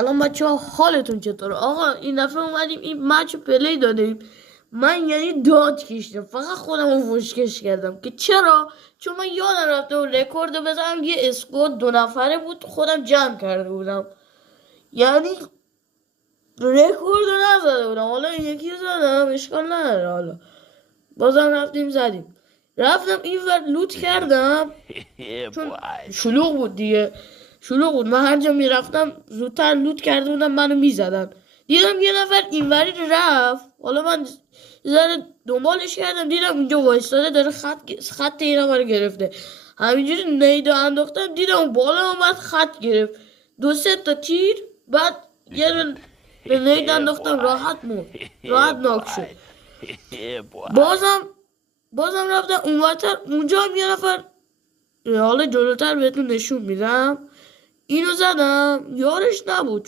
الان بچه ها حالتون چطوره؟ آقا این دفعه اومدیم این مچ پلی دادیم. من یعنی داد کشیدم، فقط خودم رو فشکش کردم. که چرا؟ چون من یادم رفته و رکورد بزنم، یه اسکواد 2 نفره بود، خودم جمع کرده بودم. یعنی رکورد رو نزده بودم. حالا این یکی رو زدم، اشکال نداره. حالا بازم رفتیم زدیم. رفتم این ور لوت کردم چون شلوغ بود دیگه. شلوغ بود، من هر جا میرفتم زودتر لوت کرده بودم، منو میزدن. دیدم یه نفر اینوری رفت، حالا من ذره دنبالش کردم، دیدم اینجا وایستاده داره خط این نفر گرفته. همینجوری نیدو انداختم، دیدم بالا اومد خط گرفت. 2-3 تا تیر، بعد یه دونه به نید انداختم، راحت مرد، راحت ناک شد. بازم رفتم اونورتر، اونجا هم یه نفر، حالا جلوتر بهتون نشون میدم، اینو زدم، یارش نبود.